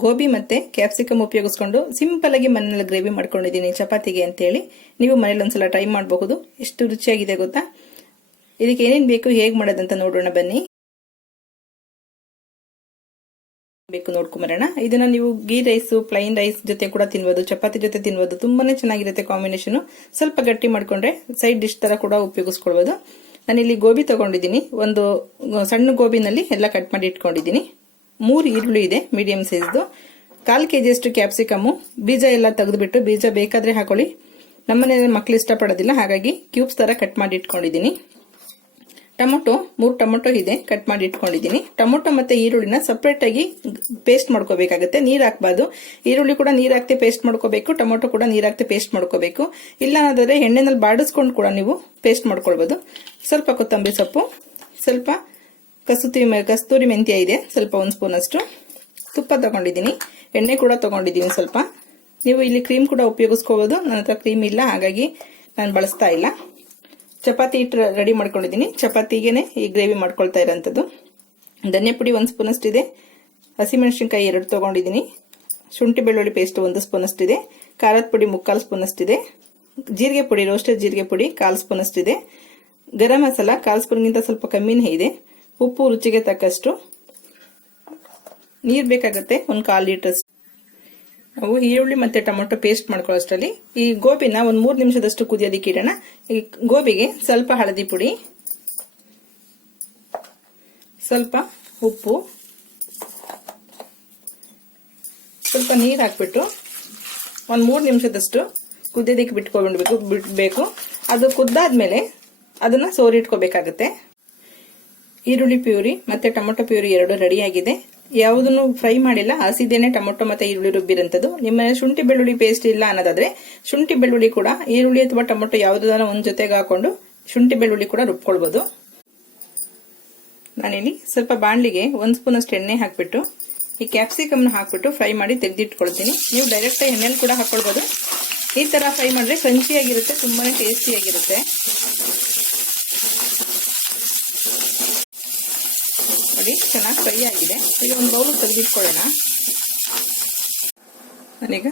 ಗೋಬಿ ಮತ್ತೆ ಕ್ಯಾಪ್ಸಿಕಮ್ ಉಪಯೋಗಿಸ್ಕೊಂಡು ಸಿಂಪಲ್ ಆಗಿ ಮನೆಯಲ್ಲಿ ಗ್ರೇವಿ ಮಾಡ್ಕೊಂಡಿದ್ದೀನಿ ಚಪಾತಿಗೆ ಅಂತ ಹೇಳಿ. ನೀವು ಮನೇಲಿ ಒಂದ್ಸಲ ಟ್ರೈ ಮಾಡಬಹುದು. ಎಷ್ಟು ರುಚಿಯಾಗಿದೆ ಗೊತ್ತಾ. ಇದಕ್ಕೆ ಏನೇನು ಬೇಕು ಹೇಗೆ ಮಾಡೋದಂತ ನೋಡೋಣ ಬನ್ನಿ. ಬೇಕು ನೋಡ್ಕೊಂಬರೋಣ. ಇದನ್ನ ನೀವು ಗೀ ರೈಸ್, ಪ್ಲೈನ್ ರೈಸ್ ಜೊತೆ ಕೂಡ ತಿನ್ಬೋದು, ಚಪಾತಿ ಜೊತೆ ತಿನ್ಬೋದು. ತುಂಬಾನೇ ಚೆನ್ನಾಗಿರುತ್ತೆ ಕಾಂಬಿನೇಷನ್. ಸ್ವಲ್ಪ ಗಟ್ಟಿ ಮಾಡ್ಕೊಂಡ್ರೆ ಸೈಡ್ ಡಿಶ್ ತರ ಕೂಡ ಉಪಯೋಗಿಸ್ಕೊಳ್ಬಹುದು. ನಾನಿಲ್ಲಿ ಗೋಬಿ ತಗೊಂಡಿದ್ದೀನಿ. ಒಂದು ಸಣ್ಣ ಗೋಬಿನಲ್ಲಿ ಎಲ್ಲ ಕಟ್ ಮಾಡಿ ಇಟ್ಕೊಂಡಿದ್ದೀನಿ. 3 ಈರುಳ್ಳಿ ಇದೆ ಮೀಡಿಯಂ ಸೈಜ್ದು. 1/4 kg ಅಷ್ಟು ಕ್ಯಾಪ್ಸಿಕಮ್. ಬೀಜ ಎಲ್ಲ ತೆಗೆದುಬಿಟ್ಟು, ಬೀಜ ಬೇಕಾದ್ರೆ ಹಾಕೊಳ್ಳಿ. ನಮ್ಮನೇಲಿ ಮಕ್ಳು ಇಷ್ಟಪಡೋದಿಲ್ಲ, ಹಾಗಾಗಿ ಕ್ಯೂಬ್ಸ್ ತರ ಕಟ್ ಮಾಡಿ ಇಟ್ಕೊಂಡಿದ್ದೀನಿ. ಟೊಮೊಟೊ 3 ಟೊಮೊಟೊ ಇದೆ, ಕಟ್ ಮಾಡಿ ಇಟ್ಕೊಂಡಿದ್ದೀನಿ. ಟೊಮೊಟೊ ಮತ್ತೆ ಈರುಳ್ಳಿನ ಸಪರೇಟ್ ಆಗಿ ಪೇಸ್ಟ್ ಮಾಡ್ಕೋಬೇಕಾಗುತ್ತೆ. ನೀರ್ ಹಾಕಬಾರ್ದು. ಈರುಳ್ಳಿ ಕೂಡ ನೀರ್ ಹಾಕ್ತಿ ಪೇಸ್ಟ್ ಮಾಡ್ಕೋಬೇಕು, ಟೊಮೊಟೊ ಕೂಡ ನೀರ್ ಹಾಕ್ತಿ ಪೇಸ್ಟ್ ಮಾಡ್ಕೋಬೇಕು. ಇಲ್ಲ ಅಂದ್ರೆ ಎಣ್ಣೆನಲ್ಲಿ ಬಾಡಿಸ್ಕೊಂಡು ಕೂಡ ನೀವು ಪೇಸ್ಟ್ ಮಾಡ್ಕೊಳ್ಬಹುದು. ಸ್ವಲ್ಪ ಕೊತ್ತಂಬರಿ ಸೊಪ್ಪು, ಸ್ವಲ್ಪ ಕಸ್ತೂರಿ ಮೆಂತ್ಯ ಇದೆ, ಸ್ವಲ್ಪ 1 ಸ್ಪೂನ್ ಅಷ್ಟು. ತುಪ್ಪ ತಗೊಂಡಿದ್ದೀನಿ, ಎಣ್ಣೆ ಕೂಡ ತಗೊಂಡಿದ್ದೀನಿ ಸ್ವಲ್ಪ. ನೀವು ಇಲ್ಲಿ ಕ್ರೀಮ್ ಕೂಡ ಉಪಯೋಗಿಸ್ಕೋಬಹುದು. ನನ್ನ ಹತ್ರ ಕ್ರೀಮ್ ಇಲ್ಲ, ಹಾಗಾಗಿ ನಾನು ಬಳಸ್ತಾ ಇಲ್ಲ. ಚಪಾತಿ ಹಿಟ್ಟು ರೆಡಿ ಮಾಡ್ಕೊಂಡಿದ್ದೀನಿ. ಚಪಾತಿಗೆನೆ ಈ ಗ್ರೇವಿ ಮಾಡ್ಕೊಳ್ತಾ ಇರೋಂಥದ್ದು. ಧನಿಯಾ ಪುಡಿ 1 ಸ್ಪೂನ್ ಅಷ್ಟಿದೆ. ಹಸಿಮೆಣಸಿನಕಾಯಿ 2 ತಗೊಂಡಿದ್ದೀನಿ. ಶುಂಠಿ ಬೆಳ್ಳುಳ್ಳಿ ಪೇಸ್ಟ್ 1 ಸ್ಪೂನ್ ಅಷ್ಟಿದೆ. ಖಾರದ ಪುಡಿ 3/4 ಸ್ಪೂನ್ ಅಷ್ಟಿದೆ. ಜೀರಿಗೆ ಪುಡಿ, ರೋಸ್ಟೆಡ್ ಜೀರಿಗೆ ಪುಡಿ 1/4 ಸ್ಪೂನ್ ಅಷ್ಟಿದೆ. ಗರಂ ಮಸಾಲ 1/4 ಸ್ಪೂನ್ಗಿಂತ ಸ್ವಲ್ಪ ಕಮ್ಮಿನೇ ಇದೆ. ಉಪ್ಪು ರುಚಿಗೆ ತಕ್ಕಷ್ಟು. ನೀರ್ ಬೇಕಾಗುತ್ತೆ 1/4 ಲೀಟರ್. ನಾವು ಈರುಳ್ಳಿ ಮತ್ತೆ ಟೊಮೊಟೊ ಪೇಸ್ಟ್ ಮಾಡ್ಕೊಳ್ಳೋಷ್ಟರಲ್ಲಿ ಈ ಗೋಬಿನ 3 ನಿಮಿಷದಷ್ಟು ಕುದಿಯೋದಕ್ಕೆ ಇಡೋಣ. ಈ ಗೋಬಿಗೆ ಸ್ವಲ್ಪ ಹಳದಿ ಪುಡಿ, ಸ್ವಲ್ಪ ಉಪ್ಪು, ಸ್ವಲ್ಪ ನೀರು ಹಾಕ್ಬಿಟ್ಟು 3 ನಿಮಿಷದಷ್ಟು ಕುದಿಯೋದಕ್ಕೆ ಬಿಟ್ಬೇಕು. ಅದು ಕುದ್ದಾದ್ಮೇಲೆ ಅದನ್ನ ಸೋರಿಟ್ಕೋಬೇಕಾಗುತ್ತೆ. ಈರುಳ್ಳಿ ಪ್ಯೂರಿ ಮತ್ತೆ ಟೊಮೊಟೊ ಪ್ಯೂರಿ 2 ರೆಡಿ ಆಗಿದೆ. ಯಾವುದನ್ನು ಫ್ರೈ ಮಾಡಿಲ್ಲ, ಹಸಿದೇನೆ ಟೊಮೊಟೊ ಮತ್ತೆ ಈರುಳ್ಳಿ ರುಬ್ಬಿರಂತದ್ದು. ನಿಮ್ಮ ಶುಂಠಿ ಬೆಳ್ಳುಳ್ಳಿ ಪೇಸ್ಟ್ ಇಲ್ಲ ಅನ್ನೋದಾದ್ರೆ ಶುಂಠಿ ಬೆಳ್ಳುಳ್ಳಿ ಕೂಡ ಈರುಳ್ಳಿ ಅಥವಾ ಟೊಮೊಟೊ ಯಾವುದಾದ್ರೂ ಒಂದ್ ಜೊತೆಗೆ ಹಾಕೊಂಡು ಶುಂಠಿ ಬೆಳ್ಳುಳ್ಳಿ ಕೂಡ ರುಬ್ಕೊಳ್ಬಹುದು. ನಾನಿಲ್ಲಿ ಸ್ವಲ್ಪ ಬಾಣಲಿಗೆ 1 ಸ್ಪೂನ್ ಅಷ್ಟು ಎಣ್ಣೆ ಹಾಕ್ಬಿಟ್ಟು ಈ ಕ್ಯಾಪ್ಸಿಕಮ್ ಹಾಕ್ಬಿಟ್ಟು ಫ್ರೈ ಮಾಡಿ ತೆಗೆದಿಟ್ಕೊಳ್ತೀನಿ. ನೀವು ಡೈರೆಕ್ಟ್ ಎಣ್ಣೆಲಿ ಕೂಡ ಹಾಕೊಳ್ಬಹುದು. ಈ ತರ ಫ್ರೈ ಮಾಡಿದ್ರೆ ಕ್ರಂಚಿಯಾಗಿರುತ್ತೆ, ತುಂಬಾನೇ ಟೇಸ್ಟಿಯಾಗಿರುತ್ತೆ. ನೋಡಿ, ಚೆನ್ನಾಗಿ ಫ್ರೈ ಆಗಿದೆ. ಈಗ ಒಂದು ಬೌಲ್ ತೆಗೆದಿಟ್ಕೊಳ್ಳೋಣ. ನಾನೀಗ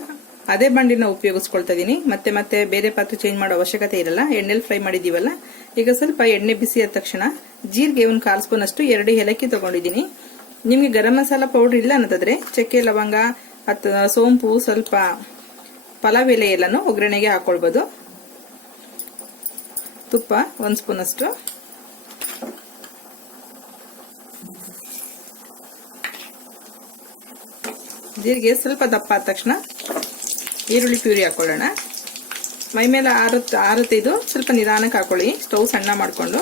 ಅದೇ ಬಾಂಡಿನ ಉಪಯೋಗಿಸ್ಕೊಳ್ತಾ ಇದೀನಿ. ಮತ್ತೆ ಬೇರೆ ಪಾತ್ರೆ ಚೇಂಜ್ ಮಾಡೋ ಅವಶ್ಯಕತೆ ಇರಲ್ಲ. ಎಣ್ಣೆಲಿ ಫ್ರೈ ಮಾಡಿದೀವಲ್ಲ. ಈಗ ಸ್ವಲ್ಪ ಎಣ್ಣೆ ಬಿಸಿ ಆದ ತಕ್ಷಣ ಜೀರಿಗೆ 1/4 ಸ್ಪೂನ್ ಅಷ್ಟು, 2 ಏಲಕ್ಕಿ ತಗೊಂಡಿದ್ದೀನಿ. ನಿಮ್ಗೆ ಗರಂ ಮಸಾಲ ಪೌಡರ್ ಇಲ್ಲ ಅನ್ನೋದಾದ್ರೆ ಚಕ್ಕೆ, ಲವಂಗ ಅಥವಾ ಸೋಂಪು, ಸ್ವಲ್ಪ ಪಲಾವ್ ಎಲೆ ಎಲ್ಲಾನು ಒಗ್ಗರಣೆಗೆ ಹಾಕೊಳ್ಬಹುದು. ತುಪ್ಪ 1 ಸ್ಪೂನ್ ಅಷ್ಟು. ಜೀರಿಗೆ ಸ್ವಲ್ಪ ದಪ್ಪ ಆದ ತಕ್ಷಣ ಈರುಳ್ಳಿ ಪ್ಯೂರಿ ಹಾಕೊಳ್ಳೋಣ. ಮೈ ಮೇಲೆ ಆರುತ್ತೆ ಇದು. ಸ್ವಲ್ಪ ನಿಧಾನಕ್ಕೆ ಹಾಕೊಳ್ಳಿ, ಸ್ಟವ್ ಸಣ್ಣ ಮಾಡಿಕೊಂಡು.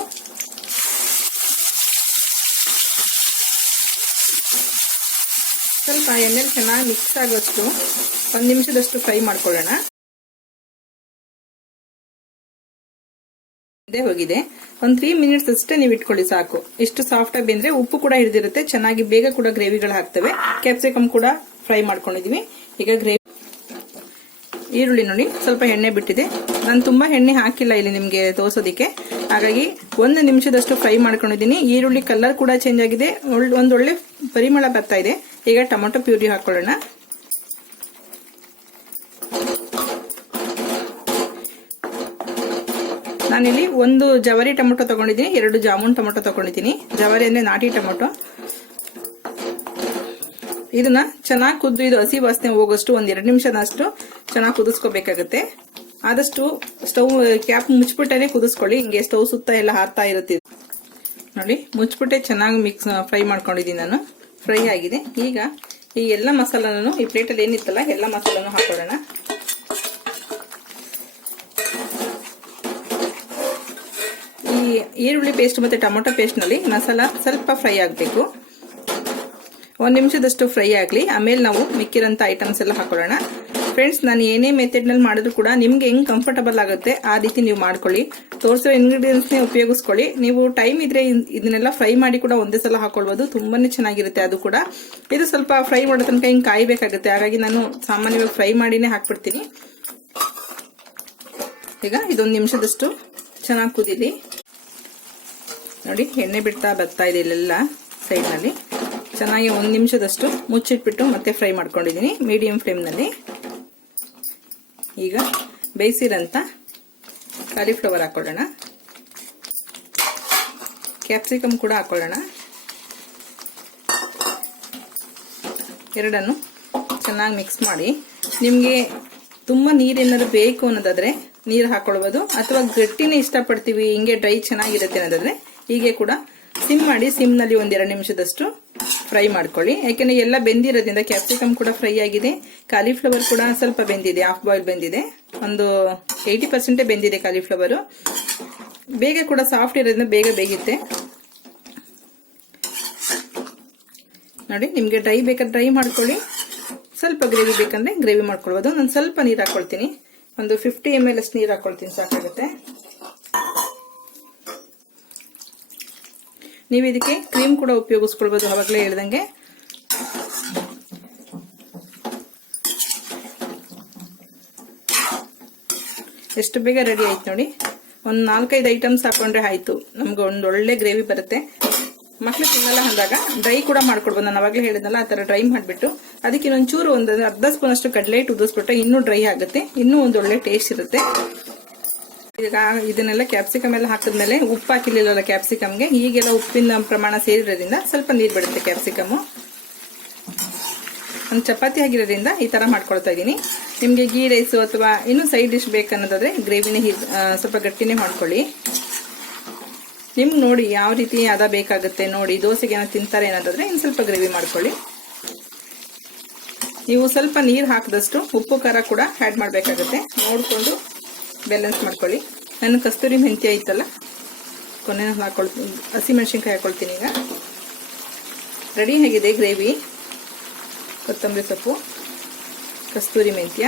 ಸ್ವಲ್ಪ ಎಣ್ಣೆಲಿ ಚೆನ್ನಾಗಿ ಮಿಕ್ಸ್ ಆಗೋಷ್ಟು 1 ನಿಮಿಷದಷ್ಟು ಫ್ರೈ ಮಾಡ್ಕೊಳ್ಳೋಣ. ಹೋಗಿದೆ. 3 ಮಿನಿಟ್ಸ್ ಅಷ್ಟೇ ನೀವು ಇಟ್ಕೊಳ್ಳಿ ಸಾಕು. ಇಷ್ಟು ಸಾಫ್ಟ್ ಆಗಿ ಬೆಂದ್ರೆ ಉಪ್ಪು ಕೂಡ ಹಿಡಿದಿರುತ್ತೆ, ಚೆನ್ನಾಗಿ ಬೇಗ ಕೂಡ ಗ್ರೇವಿಗಳು ಹಾಕ್ತವೆ. ಕ್ಯಾಪ್ಸಿಕಮ್ ಕೂಡ ಫ್ರೈ ಮಾಡ್ಕೊಂಡಿದೀವಿ. ಈಗ ಗ್ರೇವಿ ಈರುಳ್ಳಿ ನೋಡಿ ಸ್ವಲ್ಪ ಎಣ್ಣೆ ಬಿಟ್ಟಿದೆ. ನಾನು ತುಂಬಾ ಎಣ್ಣೆ ಹಾಕಿಲ್ಲ ಇಲ್ಲಿ ನಿಮ್ಗೆ ತೋರ್ಸೋದಿಕ್ಕೆ, ಹಾಗಾಗಿ 1 ನಿಮಿಷದಷ್ಟು ಫ್ರೈ ಮಾಡ್ಕೊಂಡಿದ್ದೀನಿ. ಈರುಳ್ಳಿ ಕಲರ್ ಕೂಡ ಚೇಂಜ್ ಆಗಿದೆ, ಒಂದೊಳ್ಳೆ ಪರಿಮಳ ಬರ್ತಾ ಇದೆ. ಈಗ ಟೊಮೊಟೊ ಪ್ಯೂರಿ ಹಾಕೊಳ್ಳೋಣ. ನಾನಿಲ್ಲಿ 1 ಜವಾರಿ ಟೊಮೊಟೊ ತಗೊಂಡಿದ್ದೀನಿ, 2 ಜಾಮೂನ್ ಟೊಮೊಟೊ ತಗೊಂಡಿದ್ದೀನಿ. ಜವಾರಿ ಅಂದ್ರೆ ನಾಟಿ ಟೊಮೊಟೊ. ಇದನ್ನ ಚೆನ್ನಾಗಿ ಕುದ್ದು ಇದು ಹಸಿ ವಾಸನೆ ಹೋಗೋಷ್ಟು 1-2 ನಿಮಿಷದಷ್ಟು ಚೆನ್ನಾಗಿ ಕುದಿಸ್ಕೋಬೇಕಾಗುತ್ತೆ. ಆದಷ್ಟು ಸ್ಟವ್ ಕ್ಯಾಪ್ ಮುಚ್ಚಿಬಿಟ್ಟೆ ಕುದಿಸ್ಕೊಳ್ಳಿ. ಹಿಂಗೆ ಸ್ಟವ್ ಸುತ್ತ ಎಲ್ಲ ಹಾರ್ತಾ ಇರುತ್ತೆ. ನೋಡಿ, ಮುಚ್ಚಿಬಿಟ್ಟೆ ಚೆನ್ನಾಗಿ ಫ್ರೈ ಮಾಡ್ಕೊಂಡಿದ್ದೀನಿ ನಾನು. ಫ್ರೈ ಆಗಿದೆ. ಈಗ ಈ ಎಲ್ಲ ಮಸಾಲನೂ ಈ ಪ್ಲೇಟಲ್ಲಿ ಏನಿತ್ತಲ್ಲ ಎಲ್ಲ ಮಸಾಲನೂ ಹಾಕೊಳ್ಳೋಣ. ಈ ಈರುಳ್ಳಿ ಪೇಸ್ಟ್ ಮತ್ತೆ ಟೊಮೊಟೊ ಪೇಸ್ಟ್ ನಲ್ಲಿ ಮಸಾಲ ಸ್ವಲ್ಪ ಫ್ರೈ ಆಗಬೇಕು. 1 ನಿಮಿಷದಷ್ಟು ಫ್ರೈ ಆಗಲಿ. ಆಮೇಲೆ ನಾವು ಮಿಕ್ಕಿರಂತ ಐಟಮ್ಸ್ ಎಲ್ಲ ಹಾಕೊಳ್ಳೋಣ. ಫ್ರೆಂಡ್ಸ್, ನಾನು ಏನೇ ಮೆಥಡ್ ನಲ್ಲಿ ಮಾಡಿದ್ರು ಕೂಡ ನಿಮ್ಗೆ ಹೆಂಗ್ ಕಂಫರ್ಟಬಲ್ ಆಗುತ್ತೆ ಆ ರೀತಿ ನೀವು ಮಾಡ್ಕೊಳ್ಳಿ. ತೋರಿಸೋ ಇಂಗ್ರೀಡಿಯೆಂಟ್ಸ್ ನೇ ಉಪಯೋಗಿಸ್ಕೊಳ್ಳಿ. ನೀವು ಟೈಮ್ ಇದ್ರೆ ಇದನ್ನೆಲ್ಲ ಫ್ರೈ ಮಾಡಿ ಕೂಡ ಒಂದೇ ಸಲ ಹಾಕೊಳ್ಬಹುದು. ತುಂಬಾನೇ ಚೆನ್ನಾಗಿರುತ್ತೆ ಅದು ಕೂಡ. ಇದು ಸ್ವಲ್ಪ ಫ್ರೈ ಮಾಡೋ ತನಕ ಹಿಂಗ್ ಕಾಯ್ಬೇಕಾಗುತ್ತೆ, ಹಾಗಾಗಿ ನಾನು ಸಾಮಾನ್ಯವಾಗಿ ಫ್ರೈ ಮಾಡಿನೇ ಹಾಕ್ಬಿಡ್ತೀನಿ. ಈಗ ಇದೊಂದು ನಿಮಿಷದಷ್ಟು ಚೆನ್ನಾಗಿ ಕುದೀಲಿ. ನೋಡಿ, ಎಣ್ಣೆ ಬಿಡ್ತಾ ಬರ್ತಾ ಇದೆ ಇಲ್ಲೆಲ್ಲ ಸೈಡ್ ನಲ್ಲಿ. ಚೆನ್ನಾಗಿ 1 ನಿಮಿಷದಷ್ಟು ಮುಚ್ಚಿಟ್ಬಿಟ್ಟು ಮತ್ತೆ ಫ್ರೈ ಮಾಡ್ಕೊಂಡಿದ್ದೀನಿ ಮೀಡಿಯಂ ಫ್ಲೇಮ್ನಲ್ಲಿ. ಈಗ ಬೇಯಿಸಿರಂತ ಕಾಲಿಫ್ಲವರ್ ಹಾಕೊಳ್ಳೋಣ, ಕ್ಯಾಪ್ಸಿಕಮ್ ಕೂಡ ಹಾಕೊಳ್ಳೋಣ. ಎರಡನ್ನು ಚೆನ್ನಾಗಿ ಮಿಕ್ಸ್ ಮಾಡಿ. ನಿಮಗೆ ತುಂಬ ನೀರೇನಾದ್ರು ಬೇಕು ಅನ್ನೋದಾದ್ರೆ ನೀರು ಹಾಕೊಳ್ಬೋದು, ಅಥವಾ ಗಟ್ಟಿನೇ ಇಷ್ಟಪಡ್ತೀವಿ ಹಿಂಗೆ ಡ್ರೈ ಚೆನ್ನಾಗಿರುತ್ತೆ ಅನ್ನೋದಾದ್ರೆ ಹೀಗೆ ಕೂಡ ಸಿಮ್ ಮಾಡಿ ಸಿಮ್ನಲ್ಲಿ 1-2 ನಿಮಿಷದಷ್ಟು ಫ್ರೈ ಮಾಡ್ಕೊಳ್ಳಿ. ಯಾಕೆಂದ್ರೆ ಎಲ್ಲ ಬೆಂದಿರೋದ್ರಿಂದ ಕ್ಯಾಪ್ಸಿಕಮ್ ಕೂಡ ಫ್ರೈ ಆಗಿದೆ, ಕಾಲಿಫ್ಲವರ್ ಕೂಡ ಸ್ವಲ್ಪ ಬೆಂದಿದೆ, ಹಾಫ್ ಬಾಯ್ಲ್ ಬೆಂದಿದೆ, ಒಂದು 80% ಬೆಂದಿದೆ ಕಾಲಿಫ್ಲವರ್. ಬೇಗ ಕೂಡ ಸಾಫ್ಟ್ ಇರೋದ್ರಿಂದ ಬೇಗ ಬೇಯುತ್ತೆ ನೋಡಿ. ನಿಮಗೆ ಡ್ರೈ ಬೇಕಾದ್ರೆ ಡ್ರೈ ಮಾಡ್ಕೊಳ್ಳಿ, ಸ್ವಲ್ಪ ಗ್ರೇವಿ ಬೇಕಂದ್ರೆ ಗ್ರೇವಿ ಮಾಡ್ಕೊಳ್ಬೋದು. ನಾನು ಸ್ವಲ್ಪ ನೀರು ಹಾಕೊಳ್ತೀನಿ, ಒಂದು 50 ml ಅಷ್ಟು ನೀರು ಹಾಕೊಳ್ತೀನಿ, ಸಾಕಾಗುತ್ತೆ. ನೀವು ಇದಕ್ಕೆ ಕ್ರೀಮ್ ಕೂಡ ಉಪಯೋಗಿಸ್ಕೊಳ್ಬೋದು, ಅವಾಗಲೇ ಹೇಳ್ದಂಗೆ. ಎಷ್ಟು ಬೇಗ ರೆಡಿ ಆಯ್ತು ನೋಡಿ. ಒಂದು 4-5 ಐಟಮ್ಸ್ ಹಾಕೊಂಡ್ರೆ ಆಯ್ತು, ನಮ್ಗೆ ಒಂದು ಒಳ್ಳೆ ಗ್ರೇವಿ ಬರುತ್ತೆ. ಮಕ್ಳು ತಿನ್ನಲ್ಲ ಅಂದಾಗ ಡ್ರೈ ಕೂಡ ಮಾಡ್ಕೊಡ್ಬೋದು. ನಾನು ಅವಾಗಲೇ ಹೇಳಿದ್ನಲ್ಲ ಆ ಥರ ಡ್ರೈ ಮಾಡಿಬಿಟ್ಟು ಅದಕ್ಕೆ ಇನ್ನೊಂಚೂರು ಒಂದು ಅರ್ಧ ಸ್ಪೂನ್ ಅಷ್ಟು ಕಡಲೆ ಹಿಟ್ಟು ಉದಿಸ್ಬಿಟ್ಟು ಇನ್ನೂ ಡ್ರೈ ಆಗುತ್ತೆ, ಇನ್ನೂ ಒಂದು ಒಳ್ಳೆ ಟೇಸ್ಟ್ ಇರುತ್ತೆ. ಈಗ ಇದನ್ನೆಲ್ಲ ಕ್ಯಾಪ್ಸಿಕಮ್ ಎಲ್ಲ ಹಾಕಿದ್ಮೇಲೆ ಉಪ್ಪು ಹಾಕಿರ್ಲಿಲ್ಲ ಕ್ಯಾಪ್ಸಿಕಮ್ಗೆ, ಈಗೆಲ್ಲ ಉಪ್ಪಿನ ಪ್ರಮಾಣ ಸೇರಿರೋದ್ರಿಂದ ಸ್ವಲ್ಪ ನೀರು ಬಿಡುತ್ತೆ ಕ್ಯಾಪ್ಸಿಕಮ್. ಒಂದು ಚಪಾತಿ ಆಗಿರೋದ್ರಿಂದ ಈ ತರ ಮಾಡ್ಕೊಳ್ತಾ ಇದ್ದೀನಿ. ನಿಮಗೆ ಗೀ ರೈಸ್ ಅಥವಾ ಇನ್ನೂ ಸೈಡ್ ಡಿಶ್ ಬೇಕನ್ನೋದಾದ್ರೆ ಗ್ರೇವಿನೇ ಸ್ವಲ್ಪ ಗಟ್ಟಿನೇ ಮಾಡ್ಕೊಳ್ಳಿ. ನಿಮ್ಗೆ ನೋಡಿ ಯಾವ ರೀತಿ ಅದ ಬೇಕಾಗುತ್ತೆ ನೋಡಿ. ದೋಸೆಗೆ ಏನೋ ತಿಂತಾರೆ ಏನಾದ್ರೆ ಇನ್ನು ಸ್ವಲ್ಪ ಗ್ರೇವಿ ಮಾಡ್ಕೊಳ್ಳಿ. ನೀವು ಸ್ವಲ್ಪ ನೀರು ಹಾಕಿದಷ್ಟು ಉಪ್ಪು ಖಾರ ಕೂಡ ಆ್ಯಡ್ ಮಾಡಬೇಕಾಗುತ್ತೆ, ನೋಡಿಕೊಂಡು ಬ್ಯಾಲೆನ್ಸ್ ಮಾಡ್ಕೊಳ್ಳಿ. ನಾನು ಕಸ್ತೂರಿ ಮೆಂತ್ಯ ಐತಲ್ಲ ಕೊನೆ ಹಾಕೊಳ್ತೀನಿ, ಹಸಿಮೆಣಸಿನ್ಕಾಯಿ ಹಾಕೊಳ್ತೀನಿ. ಈಗ ರೆಡಿ ಆಗಿದೆ ಗ್ರೇವಿ. ಕೊತ್ತಂಬರಿ ಸೊಪ್ಪು, ಕಸ್ತೂರಿ ಮೆಂತ್ಯ,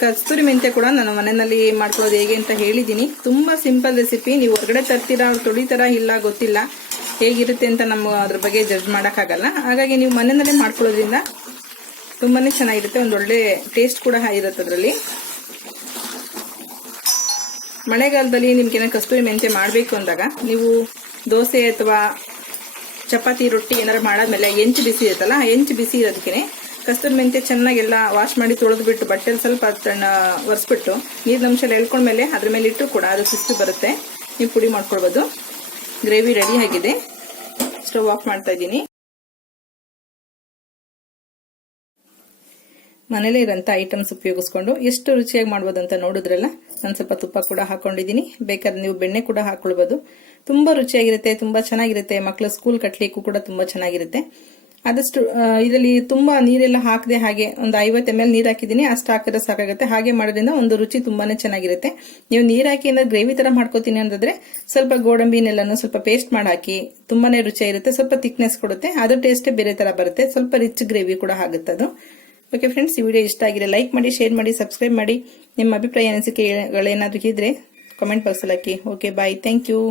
ಕಸ್ತೂರಿ ಮೆಂತ್ಯ ಕೂಡ ನಾನು ಮನೆಯಲ್ಲಿ ಮಾಡ್ಕೊಳ್ಳೋದು ಹೇಗೆ ಅಂತ ಹೇಳಿದ್ದೀನಿ. ತುಂಬಾ ಸಿಂಪಲ್ ರೆಸಿಪಿ. ನೀವು ಹೊರಗಡೆ ತರ್ತೀರಾ ತೊಳಿತಾರ ಇಲ್ಲ ಗೊತ್ತಿಲ್ಲ, ಹೇಗಿರುತ್ತೆ ಅಂತ ನಮ್ಮ ಅದ್ರ ಬಗ್ಗೆ ಜಡ್ಜ್ ಮಾಡೋಕ್ಕಾಗಲ್ಲ. ಹಾಗಾಗಿ ನೀವು ಮನೆಯಲ್ಲೇ ಮಾಡ್ಕೊಳ್ಳೋದ್ರಿಂದ ತುಂಬಾನೇ ಚೆನ್ನಾಗಿರುತ್ತೆ, ಒಂದೊಳ್ಳೆ ಟೇಸ್ಟ್ ಕೂಡ ಇರುತ್ತೆ ಅದರಲ್ಲಿ. ಮಳೆಗಾಲದಲ್ಲಿ ನಿಮ್ಗೆ ಏನೋ ಕಸ್ತೂರಿ ಮೆಂತ್ಯ ಮಾಡಬೇಕು ಅಂದಾಗ ನೀವು ದೋಸೆ ಅಥವಾ ಚಪಾತಿ ರೊಟ್ಟಿ ಏನಾರು ಮಾಡಾದ್ಮೇಲೆ ಹೆಂಚು ಬಿಸಿ ಇರುತ್ತಲ್ಲ, ಹೆಂಚು ಬಿಸಿ ಇರೋದಕ್ಕೆ ಕಸ್ತೂರಿ ಮೆಂತ್ಯ ಚೆನ್ನಾಗೆಲ್ಲ ವಾಶ್ ಮಾಡಿ ತೊಳೆದ್ಬಿಟ್ಟು ಬಟ್ಟೆಲಿ ಸ್ವಲ್ಪ ಒರೆಸ್ಬಿಟ್ಟು ನೀರಿನಂಶ ಎಲ್ಲ ಎಳ್ಕೊಂಡ್ಮೇಲೆ ಅದ್ರ ಮೇಲೆ ಇಟ್ಟು ಕೂಡ ಅದು ಕ್ರಿಸ್ಪಿ ಬರುತ್ತೆ. ನೀವು ಪುಡಿ ಮಾಡ್ಕೊಳ್ಬೋದು. ಗ್ರೇವಿ ರೆಡಿ ಆಗಿದೆ. ಸ್ಟವ್ ಆಫ್ ಮಾಡ್ತಾ ಇದ್ದೀನಿ. ಮನೇಲಿ ಇರೋಂಥ ಐಟಮ್ಸ್ ಉಪಯೋಗಿಸ್ಕೊಂಡು ಎಷ್ಟು ರುಚಿಯಾಗಿ ಮಾಡ್ಬೋದು ಅಂತ ನೋಡಿದ್ರಲ್ಲ. ನಾನು ಸ್ವಲ್ಪ ತುಪ್ಪ ಕೂಡ ಹಾಕೊಂಡಿದ್ದೀನಿ, ಬೇಕಾದ್ರೆ ನೀವು ಬೆಣ್ಣೆ ಕೂಡ ಹಾಕೊಳ್ಬೋದು. ತುಂಬಾ ರುಚಿಯಾಗಿರುತ್ತೆ, ತುಂಬಾ ಚೆನ್ನಾಗಿರುತ್ತೆ. ಮಕ್ಕಳು ಸ್ಕೂಲ್ ಕಟ್ಲಿಕ್ಕೂ ಕೂಡ ತುಂಬಾ ಚೆನ್ನಾಗಿರುತ್ತೆ. ಆದಷ್ಟು ಇದರಲ್ಲಿ ತುಂಬಾ ನೀರೆಲ್ಲ ಹಾಕದೆ ಹಾಗೆ ಒಂದು 50 ml ನೀರು ಹಾಕಿದ್ದೀನಿ, ಅಷ್ಟು ಹಾಕಿದ್ರೆ ಸಾಕಾಗುತ್ತೆ. ಹಾಗೆ ಮಾಡೋದ್ರಿಂದ ಒಂದು ರುಚಿ ತುಂಬಾನೇ ಚೆನ್ನಾಗಿರುತ್ತೆ. ನೀವು ನೀರು ಹಾಕಿ ಏನಾದ್ರು ಗ್ರೇವಿ ತರ ಮಾಡ್ಕೋತೀನಿ ಅಂತಂದ್ರೆ ಸ್ವಲ್ಪ ಗೋಡಂಬಿನೆಲ್ಲನೂ ಸ್ವಲ್ಪ ಪೇಸ್ಟ್ ಮಾಡಿ ಹಾಕಿ, ತುಂಬಾನೇ ರುಚಿಯಾಗಿರುತ್ತೆ. ಸ್ವಲ್ಪ ಥಿಕ್ನೆಸ್ ಕೊಡುತ್ತೆ, ಅದ್ರ ಟೇಸ್ಟೇ ಬೇರೆ ತರ ಬರುತ್ತೆ. ಸ್ವಲ್ಪ ರಿಚ್ ಗ್ರೇವಿ ಕೂಡ ಆಗುತ್ತೆ ಅದು. ಓಕೆ ಫ್ರೆಂಡ್ಸ್, ಈ ವಿಡಿಯೋ ಇಷ್ಟ ಆಗಿದೆ ಲೈಕ್ ಮಾಡಿ, ಶೇರ್ ಮಾಡಿ, ಸಬ್ಸ್ಕ್ರೈಬ್ ಮಾಡಿ. ನಿಮ್ಮ ಅಭಿಪ್ರಾಯ ಅನಿಸಿಕೆಗಳೇನಾದ್ರೂ ಇದ್ರೆ ಕಾಮೆಂಟ್ ಬಾಕ್ಸ್ ಅಲ್ಲಿ ಹಾಕಿ. Okay, bye, thank you.